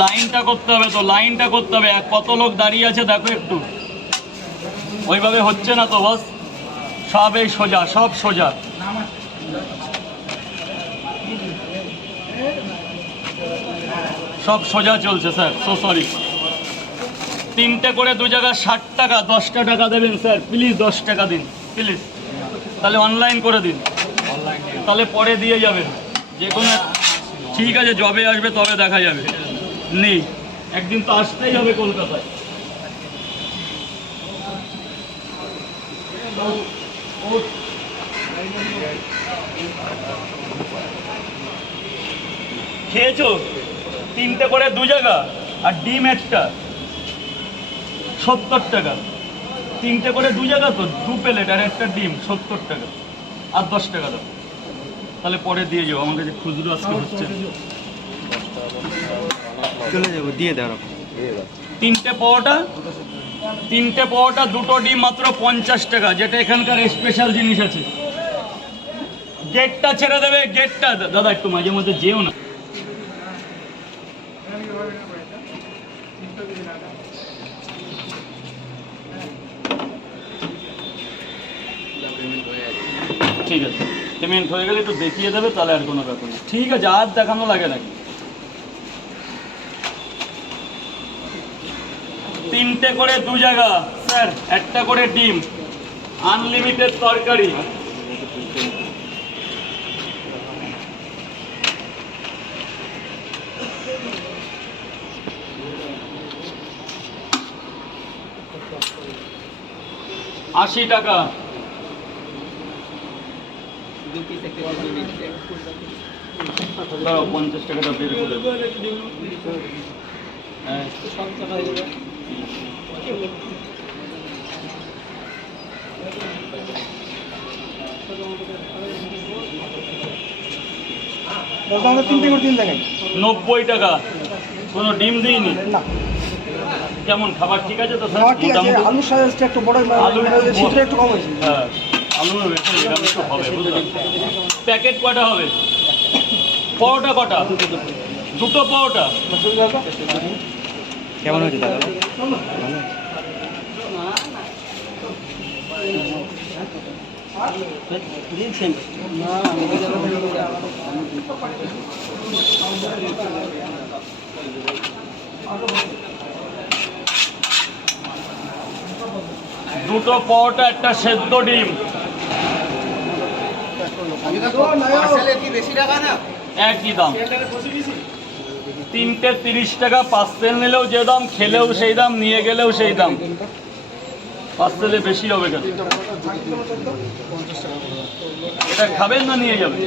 লাইনটা করতে হবে তো, লাইনটা করতে হবে। কত লোক দাঁড়িয়ে আছে দেখো একটু, ওইভাবে হচ্ছে না তো বস। সব এই সোজা, সব সোজা। সব সোজা চলছে স্যার, সো সরি। 3টে করে 2 জায়গায় 60 টাকা, 10টা টাকা দেবেন স্যার প্লিজ, 10 টাকা দিন প্লিজ। তাহলে অনলাইন করে দিন, তাহলে পরে দিয়ে যাবেন যে কোনো। ঠিক আছে, জবে আসবে তবে দেখা যাবে। নেই, একদিন তো আসতেই হবে কলকাতায়। খেয়েছো? 3টে করে 2 জায়গা আর ডিম একটা, 70 টাকা। 3টে করে 2 জায়গা তো, 2 প্লেট আর একটা ডিম, 70 টাকা। আর 10 টাকা দাও, তাহলে পরে দিয়ে যাবো। আমার কাছে খুচরো আজকে হচ্ছে। চলে যাবো, দিয়ে দেওয়া। 3টে পরোটা, 2টো ডিম মাত্র 50 টাকা, যেটা এখানকার স্পেশাল জিনিস আছে। গেটটা ছেড়ে দেবে, গেটটা। দাদা একটু মাঝে মধ্যে যেও না। ঠিক আছে, পেমেন্ট হয়ে গেলে একটু দেখিয়ে দেবে, তাহলে আর কোনো ব্যাপার না। ঠিক আছে, আর দেখানো লাগে নাকি। 3টে করে 2 জায়গা স্যার, একটা করে ডিম, আনলিমিটেড তরকারি। $80 টাকা। দাও 50 টাকাটা বের করে। হ্যাঁ, আমরা 3টে করে 3 দেখাই। 90 টাকা। কোনো ডিম দিইনি না, কেমন খাবার ঠিক আছে তো? ঠিক আছে। আলুর সাইজটা একটু বড়, আলুর ছিদ্র একটু কম হয়েছে। হ্যাঁ, আলু এরকম একটু হবে, বুঝলাম। প্যাকেট কটা হবে? পরোটা কটা? 2টো পরোটা। কেমন হয়েছে দাদা? দুটো পরোটা, একটা সেদ্ধ ডিম। একই দাম। 3টে 30 টাকা। পার্সেল নিলেও যে দাম, খেলেও সেই দাম, নিয়ে গেলেও সেই দাম। পার্সেলে বেশি হবে কেন? এটা খাবেন না নিয়ে যাবেন?